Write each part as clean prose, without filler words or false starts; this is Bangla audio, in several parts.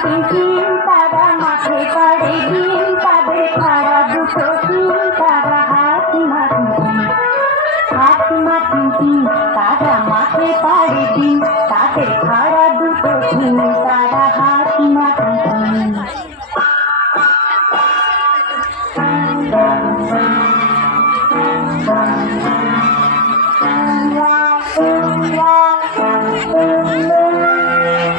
টিম তারা মাঠে পাড়ে ডিম তাদের খাড়া দুটো টিম তারা হাতি মাটি ডিম তারা মাঠে পাড়ে ডিম তাদের খাড়া দুটো টিম তারা হাতি মাটি ডিম।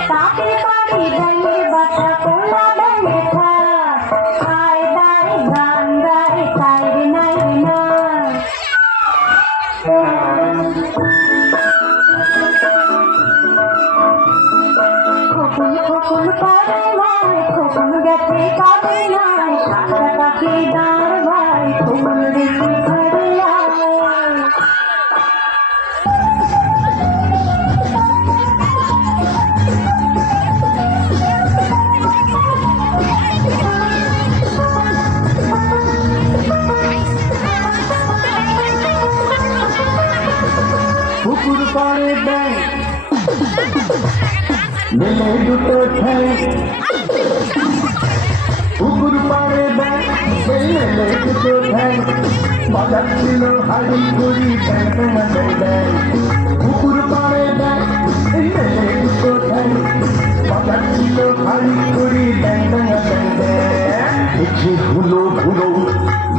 তাদের বাড়ি ব্যাঙের বাসা কোলা ব্যাঙে খায় দায় গান গায় তাই রে নাই রে না। খোকন খোকন করে ভাই খোকন গেছে কাবে নাই সাদা পাখি দাঁড় ভাই খোকন দেখি ঘরে আয়। পুকুর পাড়ে ব্যাং মেলে দুটো ঠ্যাং পুকুর পাড়ে ব্যাং মেলে দুটো ঠ্যাং বাজাচ্ছিল হাড়ি ঘুড়ি ব্যাং ব্যাং ব্যাং পুকুর পাড়ে ব্যাং মেলে দুটো ঠ্যাং বাজাচ্ছিল হাড়ি ঘুড়ি ব্যাং ব্যাং ব্যাং ব্যাং। দেখি হুলো হুলো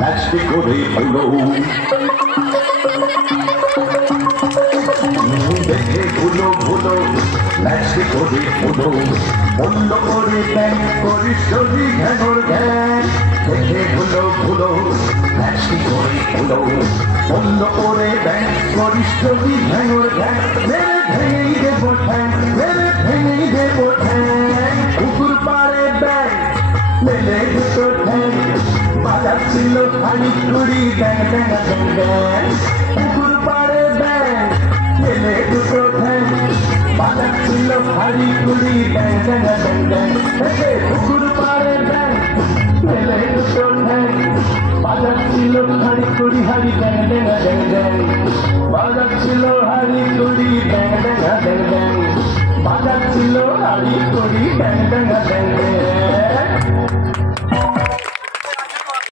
নাচতে করে হুলো দেখে ভুলো ভুলো নাচতে করে ভুলো বন্ধ করে ব্যাং করি সবই ঘ্যানোর ঘ্যান। দেখে ভুলো ভুলো নাচতে করে ভুলো বন্ধ করে ব্যাং করি সবই ঘ্যানোর ঘ্যান। মেরে ভেঙেই দেব ঠ্যাং মেরে ভেঙেই দেব ঠ্যাং। পুকুর পাড়ে ব্যাং মেলে দুটো ঠ্যাং বাজাচ্ছিল খালি কুড়ি ব্যাং ব্যাং ব্যাং ব্যাং। পুকুর পাড়ে ব্যাং মেলে দুটো ঠ্যাং বাজাচ্ছিল হাড়ি কুড়ি ব্যাং ব্যাং ব্যাং ব্যাং। পুকুর পাড়ে ব্যাং মেলে দুটো ঠ্যাং বাজাচ্ছিল হাড়ি কুড়ি ব্যাং ব্যাং ব্যাং ব্যাং। বাজাচ্ছিল হাড়ি কুড়ি ব্যাং ব্যাং ব্যাং ব্যাং। বাজাচ্ছিল হাড়ি কুড়ি ব্যাং ব্যাং ব্যাং ব্যাং।